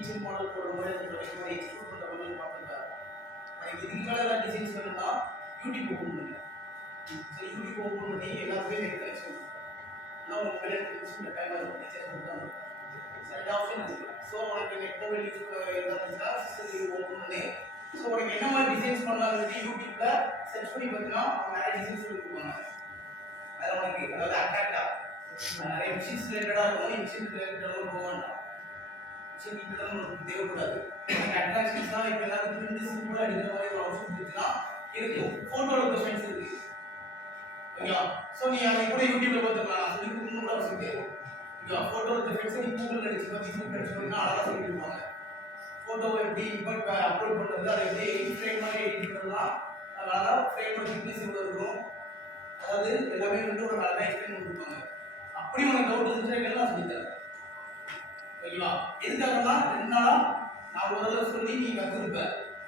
Kitchen model போடும்போது அந்த மாதிரி எக்ஸ்ப்ளோர் பண்ணுற மாதிரி பார்த்துருக்காரு. எனக்கு இதுக்கு மேலே ஏதாவது டிசைன்ஸ் வேணும்னா யூடியூப் ஓப்பன் பண்ணுங்க. சரி, யூடியூப் ஓப்பன் பண்ணி எல்லாருமே நெட் கனெக்ஷன் ஆனால் உங்கள் மொபைல் கனெக்ஷன் டைமாக இருக்கும். டீச்சர்ஸ் கொடுத்தாங்க ரெண்டு ஆப்ஷன் இருக்குது. ஸோ உனக்கு நெட் மொபைல் யூஸ் இருந்துச்சுன்னா சிஸ்டத்தில் ஓப்பன் பண்ணி ஸோ உனக்கு என்ன மாதிரி டிசைன்ஸ் பண்ணலாம்னு யூடியூப்ல சர்ச் பண்ணி பார்த்தீங்கன்னா நிறைய டிசைன்ஸ் கொடுப்பாங்க. அதில் உனக்கு அதாவது அட்ராக்டா நிறைய மிஷின்ஸ் ரிலேட்டடாக இருக்கும். மிஷின் ரிலேட்டடாக போக வேண்டாம். மிஷின் கிட்ட நமக்கு தேவைப்படாது. அட்ராக்ஷன்ஸ் தான் இப்போ எல்லாரும் பிரிண்ட் சிம்பிளாக எடுக்கிற மாதிரி ஒரு ஆப்ஷன் இருக்குன்னா இருக்கும். ஃபோட்டோட கொஸ்டின்ஸ் இருக்கு. ஓகேவா? ஸோ நீ அதை கூட யூடியூப்ல பார்த்துக்கலாம். நான் சொல்லி கொடுக்கணும்னு அவசியம் கிடையாது. ஓகேவா? ஃபோட்டோ ஃபிக்ஸ் நீ கூகுள் அடிச்சு பார்த்து அடிச்சு பார்த்தீங்கன்னா அழகாக சொல்லி கொடுப்பாங்க. ஃபோட்டோவை எப்படி இம்போர்ட் அப்லோட் பண்ணுறது, அதை எப்படி ஃப்ரேம் மாதிரி எடிட் பண்ணலாம், அழகாக ஃப்ரேமோட திக்னஸ் எவ்வளோ இருக்கும், அதாவது எல்லாமே வந்து ஒரு அழகாக எக்ஸ்பிளைன் பண்ணிருப்பாங்க. அப்படி உனக்கு டவுட் இருந்துச்சுன்னா நான் சொல்லித்தரேன். ஓகேவா? எதுக்காகனா 2 நாளா நான் ஓரளவு சொல்லி நீ கற்றுருப்ப.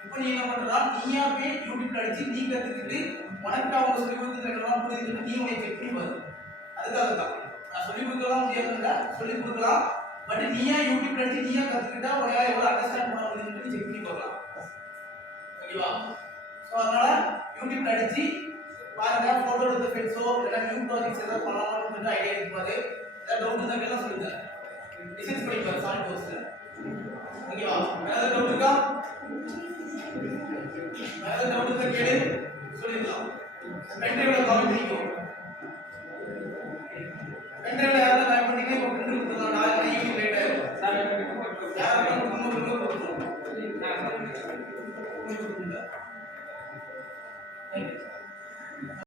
இப்போ நீ என்ன பண்ணுறா, நீயா போய் யூடியூப்ல அடிச்சு நீ கற்றுக்கிட்டு உனக்கு அவங்க சொல்லி கொடுக்குறதுலாம் புரிஞ்சுக்கிட்டு நீ உனக்கு செக் பண்ணி பாரு. அதுக்காக தான் நான் சொல்லி கொடுக்கலாம் முடியாதுல்ல, சொல்லி கொடுக்கலாம். பட் நீயா யூடியூப்ல அடிச்சு நீயா கத்துக்கிட்டா உன்னால எவ்வளவு அண்டர்ஸ்டாண்ட் பண்ண முடியும்னு செக் பண்ணி பார்க்கலாம். ஓகேவா? சோ அதனால யூடியூப்ல அடிச்சு பாருங்க. போட்டோ எடுத்த ஃப்ரெண்ட்ஸோ இல்ல நியூ ப்ராஜெக்ட்ஸ் ஏதாவது பண்ணலாம்னு கொஞ்சம் ஐடியா இருக்கு பாரு. ஏதாவது டவுட் இருந்தா கேட்டா சொல்லுங்க. டிசைன்ஸ் பண்ணி பாரு சால்ட் கோர்ஸ்ல. ஓகேவா? ஏதாவது டவுட் இருக்கா? ஏதாவது டவுட் இருந்தா கேளு, சொல்லிடலாம். பென்ட்ரைவ்ல காப்பி பண்ணிக்கோ.